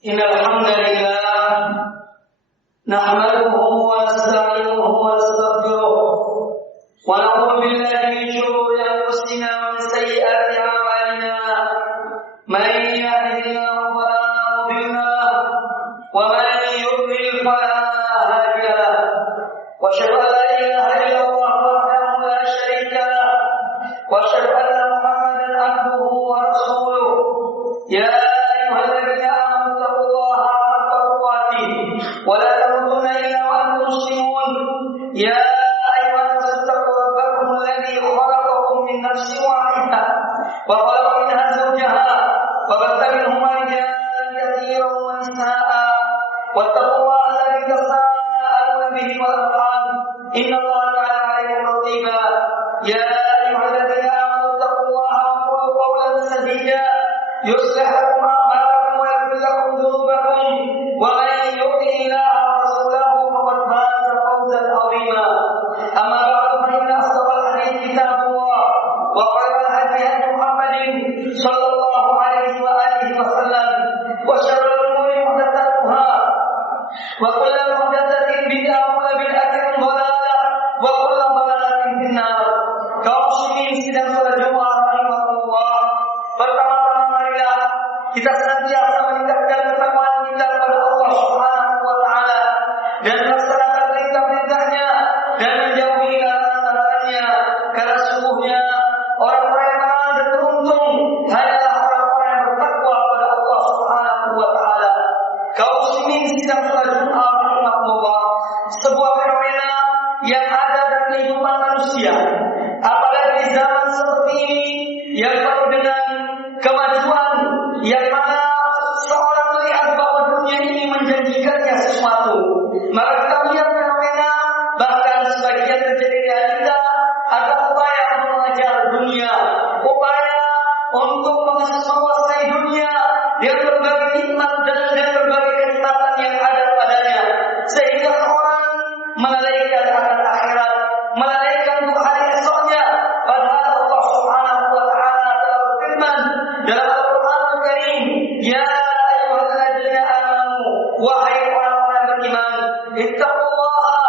Innal hamdalillah nahmaduhu wa nasta'inuhu wa nastaghfiruh wa na'udzu billahi min shururi anfusina wa min sayyiati a'malina man yahdihillahu fala mudilla lahu wa man yudlil fala hadiya lahu wa asyhadu an la ilaha illallah wahdahu la syarika lahu wa asyhadu anna Muhammadan abduhu wa rasuluh ya ولا تموتن إلا وأنتم مسلمون يا أيها الناس اتقوا ربكم الذي خلقكم من نفس واحدة وخلق منها زوجها وبث منهما رجالا كثيرا ونساء واتقوا الله الذي تساءلون به والأرحام إن الله كان عليكم رقيبا يا أيها الذين آمنوا اتقوا الله وقولوا قولا سديدا يصلح لكم أعمالكم ويغفر لكم ذنوبكم ومن يطع الله ورسوله فقد فاز فوزا عظيما أما بعد فإن أصدق الحديث كتاب الله وخير الهدي هدي محمد صلى الله عليه وآله وسلم وشر الأمور محدثاتها وكل محدثة بدعة وكل بدعة ضلالة وكل ضلالة في النار. Kaum muslimin sidang salat Jumat rahimahullah, pertama-tama marilah kita senantiasa meningkatkan ketakwaan kita kepada Allah Subhanahu wa taala dan melaksanakan perintah-perintahnya dan menjauhi larangan-larangannya, karena sesungguhnya orang-orang yang menang dan beruntung hanyalah orang-orang yang bertakwa kepada Allah Subhanahu wa taala. Kaum muslimin sidang salat Jumat rahimahullah, sebuah fenomena yang ada dalam kehidupan manusia, apalagi di zaman seperti ini yang penuh dengan kemajuan, yang mana seorang melihat bahwa dunia ini menjanjikannya sesuatu, maka kita melihat fenomena bahkan sebagian terjadi di realita ada upaya untuk mengejar dunia, upaya untuk menguasai dunia dengan berbagai nikmat dan berbagai kenikmatan yang ada padanya, sehingga orang melalaikan akan akhirat, melalaikan untuk hari esoknya. Padahal Allah Subhanahu wa taala telah berfirman dalam Al-Qur'anul Karim, ya ayyuhalladzina amanu, wahai orang-orang yang beriman, ittaqullaha,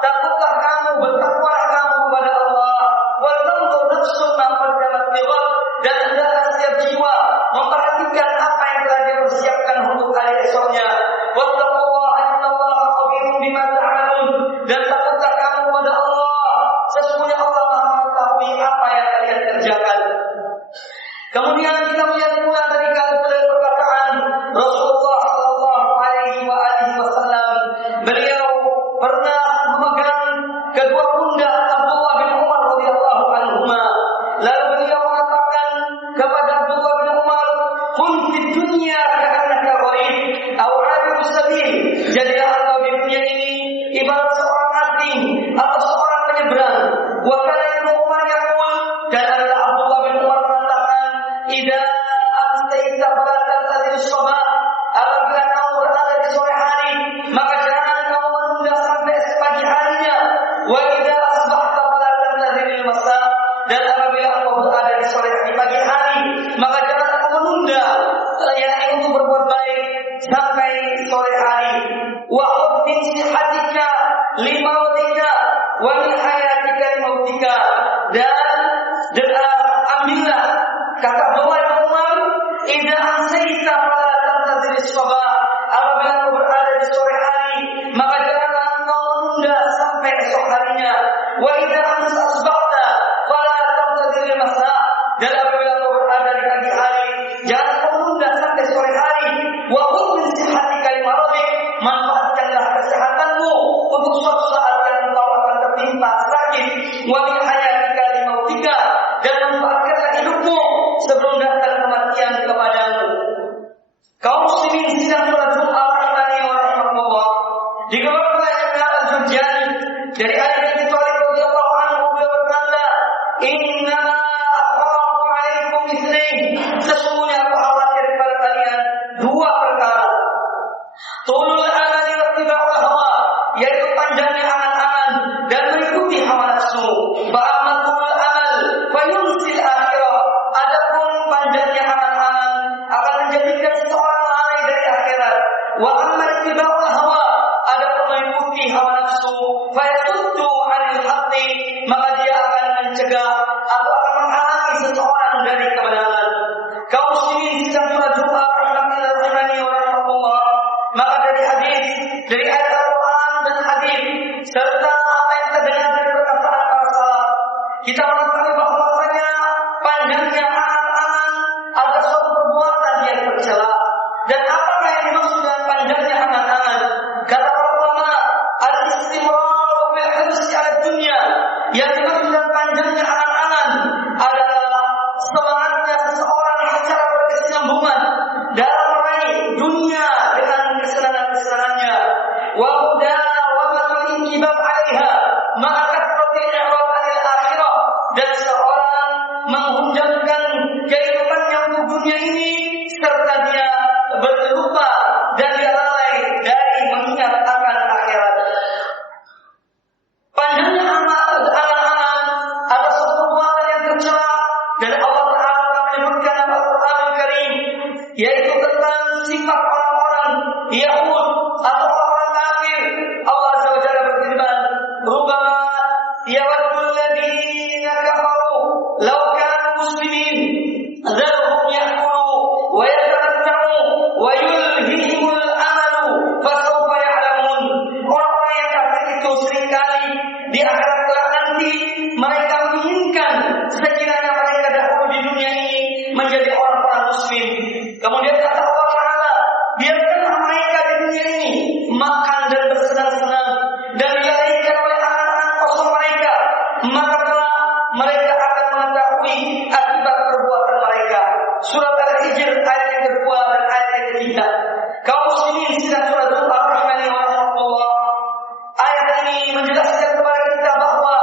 takutlah kamu, bertakwalah kamu kepada Allah, wa tanzur nafsun ma qaddamat lighad, dan hendaklah setiap jiwa memperhatikan apa yang telah dia persiapkan untuk hari esoknya. Wattaqullaha innallaha khabirun bima ta'malun, dan takutlah kamu kepada Allah, sesungguhnya Allah Maha mengetahui apa yang kalian kerjakan. Kemudian kita melihat pula dari perkataan Rasulullah sallallahu alaihi wasallam, beliau pernah memegang kedua pundak Abdullah bin Umar radhiyallahu anhuma. Lalu beliau mengatakan kepada Abdullah bin Umar, "Kun fid dunya ka'annaka gharib aw 'abirus sabil." Jadilah engkau di dunia ini ibarat seorang asing atau seorang penyeberang. Wa kana Ibnu Umar yaqul, dan adalah Abdullah bin Umar mengatakan, "Idza amsayta fala tantazir as-sabah." Apabila kamu berada di sore hari, maka jangan kamu menunda sampai pagi harinya. Wa idza asbahta fala tantazir al-masa. Dan apabila kamu berada di sore hari, pagi hari, maka jangan kamu menunda untuk berbuat baik sampai sore hari. Wa khudh min sihatika limautika wa min hayatika limautika. Dan ambillah, kata Abdullah bin Umar, idza amsayta fala tantazir as-sabah. Apabila kau berada di sore hari, maka janganlah engkau menunda sampai esok harinya. Wa idza asbahta fala tantazir al-masa. Dan apabila kau berada di pagi hari, jangan kau menunda sampai sore hari. Wa khudh min sihatika limaradik. Manfaatkanlah kesehatanmu untuk suatu saat yang engkau akan tertimpa sakit. Wa min hayatika limautika. Dan manfaatkanlah hidupmu sebelum datang kematian kepadamu. Kaum muslimin sidang salat Jumat rahimahullah, dikeluarkan oleh Imam Al-Jurjani dari Ali bin Thalib radhiyallahu anhu, beliau berkata, "Inna akhafu 'alaikum itsnain." Sesungguhnya aku khawatir kepada kalian dua perkara. Tulul amali wa ittiba'ul hawa, yaitu panjangnya angan-angan dan mengikuti hawa nafsu. Fa amma tulul amal fa yunsil akhirah. Adapun panjangnya angan-angan akan menjadikan seorang lalai dari akhirat. Wa amma ittiba'ul hawa, ada mengikuti hawa nafsu, fa yasuddu 'anil haqqi, maka dia akan mencegah atau akan menghalangi seseorang dari kebenaran. Kaum muslimin sedang sholat Jumat rahimani wa rahmatullah, maka dari hadis, dari ayat Al-Quran dan hadis serta apa yang terdengar dari perkataan para salaf, kita mengetahui bahwasanya panjangnya angan-angan atas suatu perbuatan yang tercela. Dan apakah yang dimaksud dengan panjangnya angan-angan? Kata para ulama, al-istimrar fil hirsi 'ala dunya, yang dimaksud dengan panjangnya angan-angan adalah semangatnya seseorang secara berkesinambungan dalam meraih dunia dengan kesenangan-kesenangannya. Wa mudawamatul inkibab 'alaiha ma'a kathratil i'rad 'anil akhirah, dan seorang menghunjamkan kehidupannya untuk dunia ini serta dia berlupa dan dia lalai dari mengingat akan akhirat. Panjangnya angan-angan adalah suatu perbuatan yang tercela dan Allah Ta'ala menyebutkan dalam Al-Quran Al-Karim, yaitu tentang sifat orang-orang Yahud atau orang kafir. Allah Azza wa Jalla berfirman, "Rubama yawaddul ladzina kafaru law kanu muslimin dzarhum ya'kulu wa yatamatta'u wa yulhihimul amalu fasawfa ya'lamun." Orang-orang yang kafir itu seringkali di akhirat kelak nanti mereka menginginkan sekiranya mereka dahulu di dunia ini menjadi orang-orang muslim. Kemudian kata Allah Ta'ala, biarkanlah mereka di dunia ini makan dan bersenang-senang dan dialihkan oleh anak-anak kosong mereka, maka kelak mereka akan mengetahui akibat perbuatan mereka. Surat Al-Hijr ayat yang kedua dan ayat yang ketiga. Kaum muslimin sedang sholat Jumat rahimani wa rahmatullah. Ayat ini menjelaskan kepada kita bahwa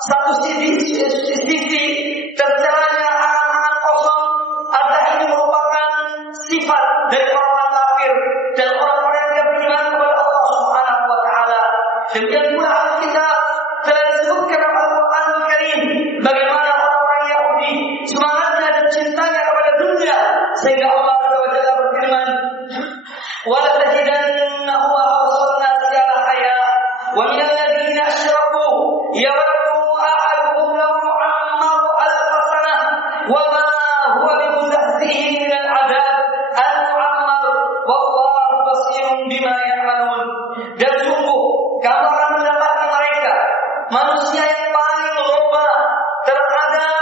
satu sisi tercelanya angan-angan kosong adalah ini merupakan sifat dari orang-orang kafir dan orang-orang yang tidak beriman kepada Allah Subhanahu wa Ta'ala. Demikian pula Alkitab telah disebutkan dalam Al-Quran Al-Karim bagaimana orang-orang Yahudi semangatnya dan cintanya kepada dunia, sehingga Allah Azza wa Jalla berfirman, "Wa la tajidannahu ahsana an-nasi 'ala haya wa min alladhina asyraku yawaddu ahaduhum law yu'ammaru alf sanah wa ma huwa bimudahzihi min al-'adab an yu'ammar wallahu basirun bima ya'malun." Dan sungguh kamu akan mendapati mereka manusia yang paling loba terhadap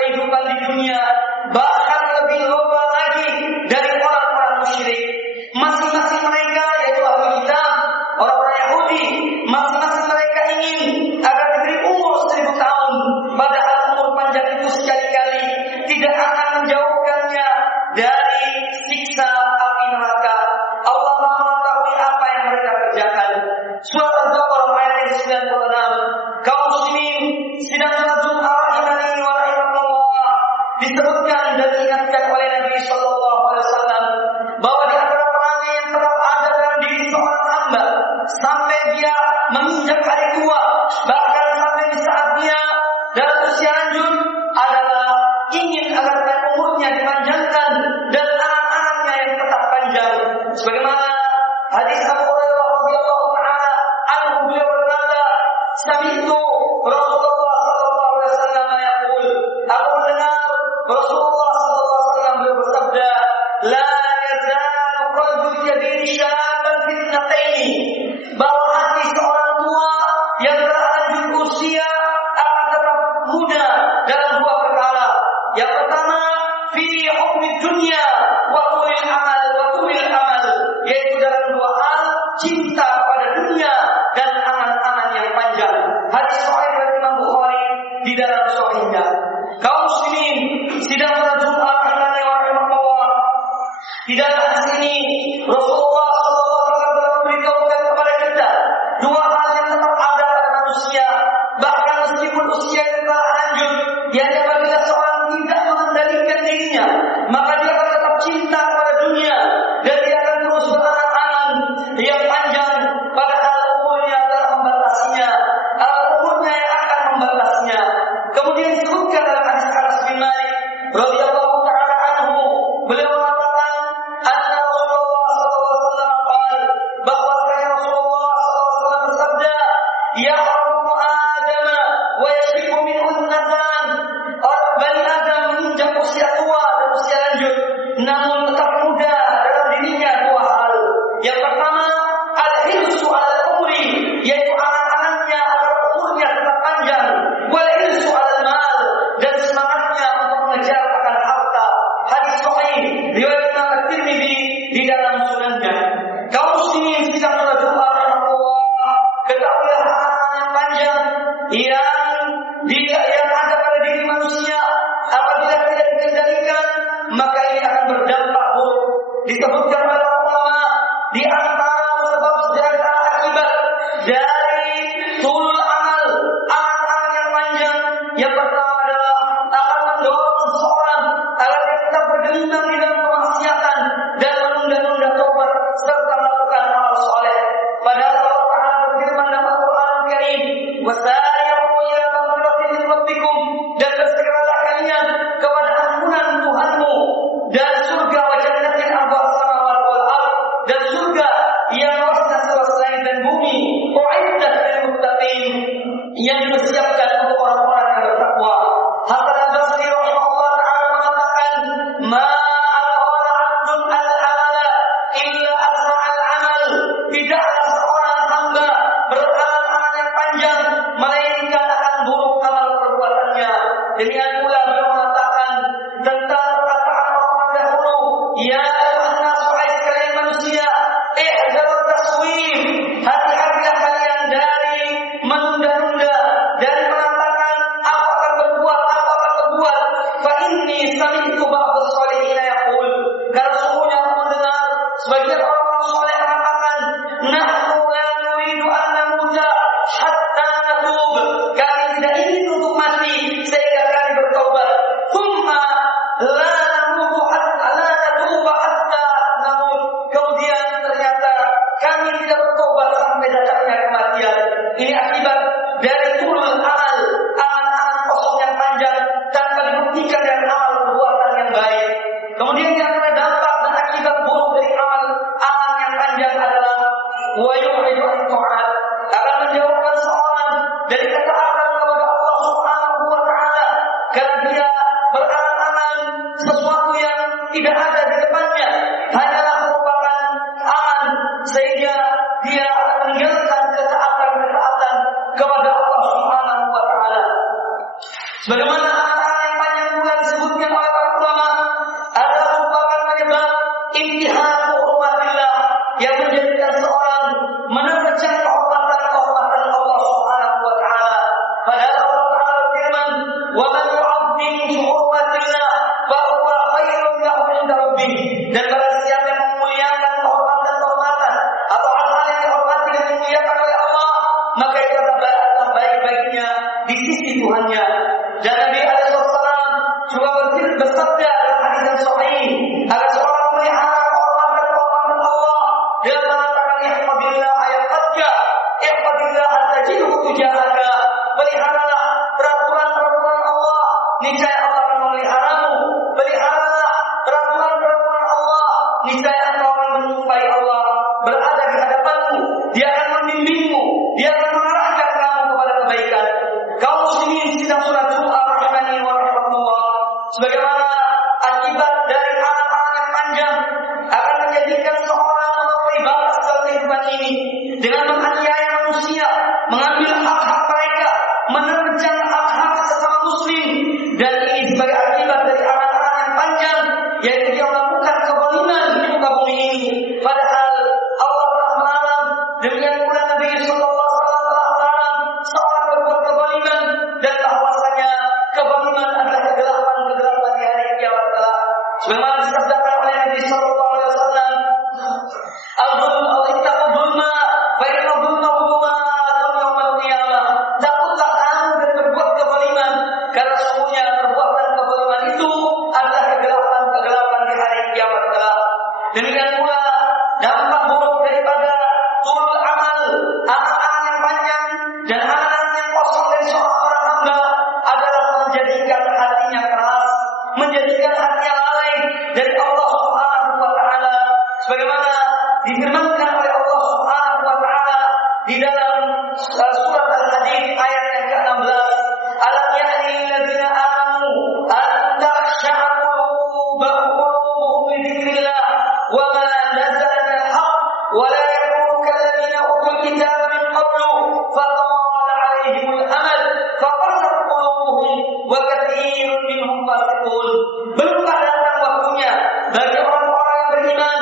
kehidupan di dunia, bahkan lebih loba lagi dari orang-orang musyrik. Masing-masing mereka, yaitu ahli kitab, orang-orang Yahudi, masing-masing mereka ingin agar diberi umur 1000 tahun, padahal umur panjang itu sekali-kali tidak akan menjauhkannya dari siksa api neraka. Allah mengetahui apa yang mereka kerjakan. Surat Al-Baqarah ayat yang 96. Kaum muslimin sedang sholat Jumat rahimani wa rahmatullah, disebutkan dan diingatkan oleh Nabi sallallahu alaihi wasallam bahwa di antara perangai yang tetap ada dalam diri seorang hamba sampai dia menginjak hari tua, bahkan sampai di saat dia dalam usia lanjut, adalah ingin agar umurnya dipanjangkan dan anak-anaknya yang tetap panjang. Sebagaimana hadis Abu Hurairah radhiyallahu taala anhu, beliau berkata, "Sami'tu Rasulullah sallallahu alaihi wasallam yaqul," aku mendengar Rasulullah sallallahu alaihi wasallam beliau bersabda, "La yazalu qalbul jadid syaban fitnataini," bahwa hati seorang tua yang telah lanjut usia akan tetap muda dalam dua perkara. Yang pertama, fi hukmi dunya wa tulil amal, yaitu dalam dua hal, cinta kepada dunia dan angan-angan yang panjang. Hadis sahih dari Imam Bukhari di dalam sahihnya. Kaum muslimin sedang berjumpa dengan Allah. Di dalam hadis ini Rasulullah SAW telah memberitahukan kepada kita dua hal yang tetap ada pada manusia, bahkan meskipun usia yang telah lanjut, yaitu apabila seorang tidak mengendalikan dirinya, maka dia akan tetap cinta kepada dunia dan dia akan terus berangan-angan yang panjang, padahal umurnya telah membatasinya, umurnya yang akan membatasinya. Kemudian disebutkan dalam hadis Anas bin Malik radhiyallahu taala anhu, beliau mengatakan, "Anna Rasulullah di dalam sunannya. Kaum muslimin sedang berdoa kepada Allah, ketahuilah amalan yang panjang yang ada pada diri manusia apabila tidak dikendalikan maka ini akan berdampak buruk. Disebutkan oleh ulama di antara sebab sejahtera akibat dari tulul amal, amalan yang panjang, yang pertama adalah akan mendorong seseorang agar dia tetap bergelimang di dalam kemaksiatan dan menunda-nunda taubat serta melakukan amal soleh. Padahal Allah Ta'ala berfirman dalam Al-Quran Al-Karim, "Wasari'u ila maghfiratin min rabbikum," dan bersegeralah kalian kepada ampunan Tuhanmu dan surga wa jannatin arduha samawati wal ardh, dan surga yang luasnya seluas langit dan bumi, u'iddat lil muttaqin, yang dipersiapkan untuk orang-orang yang bertakwa. Hasan al-Basri rahimahullah ta'ala mengatakan, "Ma aqala 'abdun al-amala illa asra'al 'amal." Tidaklah seorang hamba beramal yang panjang melainkan akan buruk amal perbuatannya. Demikian pula beliau mengatakan tentang perkataan orang dahulu, "Ya ayuhan nas, wahai sekalian manusia, ihdzarut taswif." Hati-hatilah kalian dari menunda-nunda, dari mengatakan aku akan berbuat. Fa inni sami'tu ba'dhas shalihin yaqul, karena sungguhnya aku mendengar sebagian orang saleh mengatakan, "Nahnu la nuridu an namuta hatta natub." Kami tidak ingin untuk mati sehingga kami bertaubat. Tsumma la namutu hatta la natuba hatta namut. Kemudian ternyata kami tidak bertobat sampai datangnya kematian. Ini akibat dari tulul amal, amalan kosong yang panjang tanpa dibuktikan dengan amal perbuatan yang baik. Kemudian yang antara dampak dan akibat buruk dari amal yang panjang adalah wa yu'idu an ta'at, akan menjauhkan seorang dari ketaatan kepada Allah Subhanahu wa taala karena dia berangan-angan sesuatu yang tidak ada di depannya hanyalah merupakan angan, sehingga dia akan meninggalkan ketaatan kepada Allah Subhanahu wa taala. Sebagaimana amalan yang panjang pula disebutkan oleh para ulama adalah merupakan penyebab intihaku hurumatillah, yang menjadikan seorang menerjang kehormatan Allah Subhanahu wa taala. Padahal Allah Ta'ala berfirman, "Wa man yu'azzim hurumatillah fa huwa khairun lahu 'inda rabbih." Dan barang siapa yang memuliakan kehormatan atau hal-hal yang dihormati dan dimuliakan oleh Allah, maka itu adalah baik baginya di sisi Tuhannya. Dan Nabi SAW juga bersabda dalam hadis yang sahih agar seorang memelihara kehormatan Allah dengan mengatakan, "Ihfadillah ayaqadka, ihfadillah tajidhu tujahaka." Peliharalah peraturan-peraturan Allah, niscaya Allah akan memeliharamu. Peliharalah peraturan-peraturan Allah, niscaya engkau akan menjumpai Allah berada di hadapanmu. Dia akan membimbingmu, dia akan mengarahkan kamu kepada kebaikan. Kaum muslimin sidang salat Jumat rahimani wa rahmatullah, sebagaimana akibat dari amalan yang panjang akan menjadikan seorang melampaui batas dalam kehidupan ini dengan menganiaya manusia, mengambil hak-hak mereka, menerjang hak-hak sesama muslim, dan ini sebagai akibat dari amalan yang panjang, yaitu dia melakukan kezaliman di muka bumi ini. Padahal Allah telah melarang, demikian pula Nabi sallallahu alaihi wasallam telah melarang seorang berbuat kezaliman, dan bahwasanya kezaliman adalah kegelapan di hari kiamat kelak. Sebagaimana disabdakan oleh Nabi sallallahu alaihi wasallam, "Al-zulm al-ittaqu zulma fa inna zulma dhulumatun yaumil qiyamah." Takutlah kamu dan berbuat kezaliman, karena sesungguhnya perbuatan kezaliman itu adalah kegelapan di hari kiamat kelak. Demikian pula dampak buruk daripada tulul amal, amalan yang panjang dan amalan yang kosong dari seorang hamba adalah menjadikan hatinya keras, menjadikan hatinya lalai dari Allah Subhanahu wa taala, sebagaimana difirmankan oleh Allah Subhanahu wa taala di dalam surat Al-Hadid ayat yang ke-16, "Alam ya'ni lil ladzina amanu an takhsha'a qulubuhum li dzikrillah wa ma nazala minal haqq wa la yakunu kalladzina utul kitaba min qablu fatala 'alaihimul amad faqasat qulubuhum wa katsirun minhum fasiqun." Belumkah datang waktunya bagi orang-orang yang beriman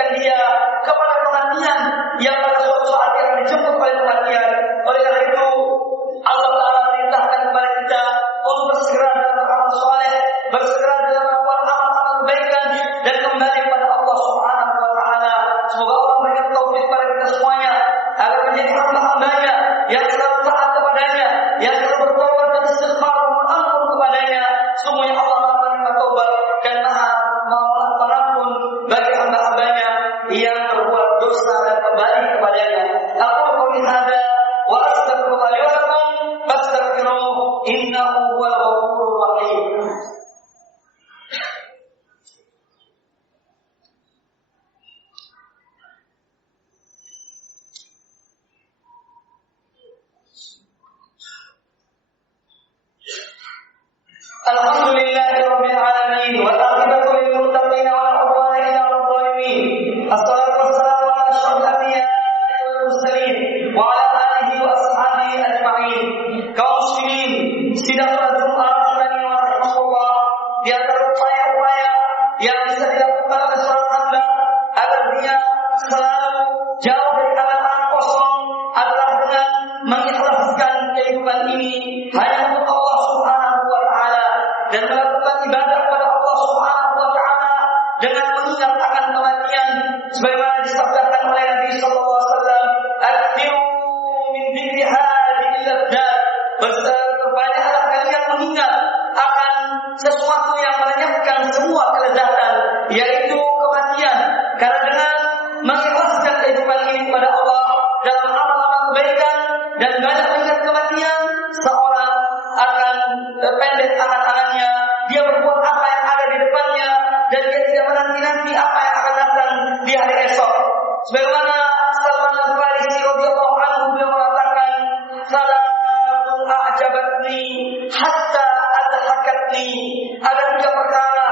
mendekatkan dia kepada kematian yang pada suatu saat dia akan dijemput oleh kematian. Oleh karena itu Allah Ta'ala perintahkan kepada kita untuk bersegera dalam beramal soleh, bersegera dalam melakukan amal-amal kebaikan dan kembali kepada Allah Subhanahu wa Ta'ala. Semoga Allah memberikan taufik kepada kita semuanya agar menjadi hamba-hambanya yang selalu taat kepadanya, yang selalu bertobat dan istighfar mengampun kepadanya. Semuanya Allah Maha menerima taubat dan Maha mengampun bagi hamba-hambanya yang berbuat dosa dan kembali kepadanya. Aku qouli hadza wa astaghfirullah li wa lakum fastaghfiruhu innahu huwal ghafurur rahim. Alhamdulillahirabbil alamin wal aqibatu lil muttaqin wa la udwana illa 'alal zalimin. Assalatu wassalamu ala asyrafil anbiya'i wal mursalin wa ala alihi wa ashabihi ajma'in. Kaum muslimin, sidang salat Jumat rahimani wa rahimakumullah, di antara upaya-upaya yang bisa dilakukan oleh seorang hamba agar dia selalu jauh dari angan-angan kosong adalah dengan mengikhlaskan kehidupan ini hanya untuk Allah Subhanahu wa Ta'ala dan melakukan ibadah kepada Allah Subhanahu wa Ta'ala dengan mengingat akan kematian sebagaimana disabdakan oleh Nabi sallallahu alaihi wasallam, "Aktsiru min dzikri hadhihi ladzat." Berbanyaklah kalian mengingat akan sesuatu yang melenyapkan semua kelezatan, yaitu kematian. Karena dengan mengikhlaskan kehidupan ini kepada Allah dalam amal-amal kebaikan dan banyak mengingat kematian, seorang akan pendek angan-angannya, dia berbuat apa yang ada di depannya dan dia tidak menanti-nanti apa yang akan datang di hari esok. Sebagaimana Salman Al-Farisi radhiyallahu anhu beliau mengatakan, "Salatun a'jabatni hatta adhakatni." Ada 3 perkara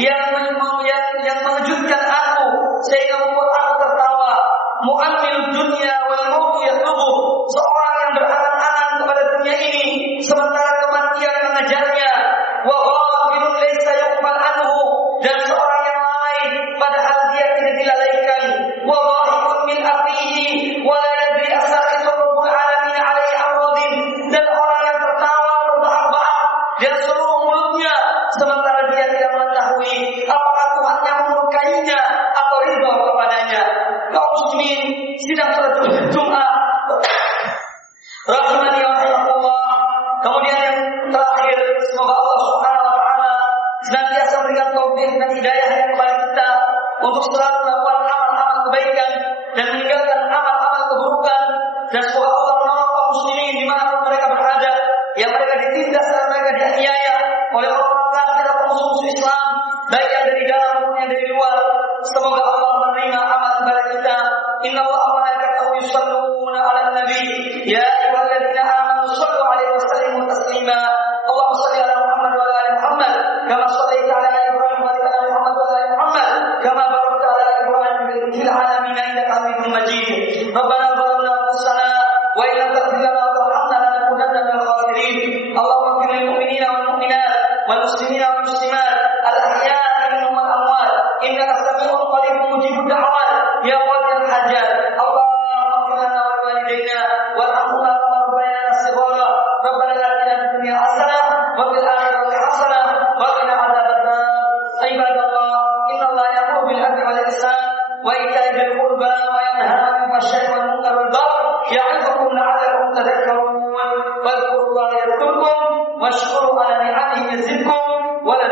yang mengejutkan aku sehingga membuat aku tertawa. Mu'ammil dunya wal mautu yatlubu. Seorang yang berangan-angan kepada dunia ini sementara kematian mengejarnya. Wa ghafilun laysa yuqbal anhu. Dan seorang yang lalai padahal dia tidak dilalaikan. Wa ghafilun min akhihi wa la yadri asaitu rabbul alamin alaihi amradin. Dan orang yang tertawa terbahak-bahak dan seluruh mulutnya sementara dia tidak mengetahui apakah Tuhannya memurkainya atau ridha kepadanya. Kaum muslimin, sidang salat Jumat rahimani wa rahimakumullah. Kemudian yang terakhir, semoga Allah Subhanahu wa Ta'ala senantiasa memberikan taufik dan hidayahnya kepada kita untuk selalu melakukan amal-amal kebaikan dan meninggalkan amal-amal keburukan. Dan semoga Allah menolong kaum muslimin dimanapun mereka berada, yang mereka ditindas dan mereka dianiaya oleh orang-orang kafir atau musuh Islam, baik yang dari dalam maupun yang dari luar. Semoga Allah menerima amal ibadah kita. Innallaha wa malaikatahu yusholluna 'alan nabi ya ayyuhalladzina amanu shallu 'alaihi wa sallimu taslima. Allahumma shalli 'ala Muhammad wa 'ala ali Muhammad kama shallaita 'ala Ibrahim wa 'ala ali Muhammad wa 'ala ali Muhammad kama barakta 'ala Ibrahim fil 'alamin innaka Hamidum Majid. Rabbana zalamna anfusana wa in lam taghfir lana wa tarhamna lanakunanna minal khasirin. Allahumma ighfir lil mu'minina wal mu'minat wal muslimina wal muslimat al ahya'i minhum wal amwat innaka sami'un qaribun mujibud da'awat ya qadil hajat. Allahumma ighfir lana wa liwalidayna warhamhuma kama rabbayana shighara. Rabbana atina fid dunya hasanah wa fil akhirati hasanah wa qina adzabannar. Ibadallah, innallaha ya'muru bil 'adli wal ihsan wa ita'i dzil qurba wa yanha 'anil fahsya'i wal munkari wal baghi ya'idhukum la'allakum tadhakkarun. Wadhkurullaha yadhkurkum washkuru 'ala ni'amihi yazidkum wa la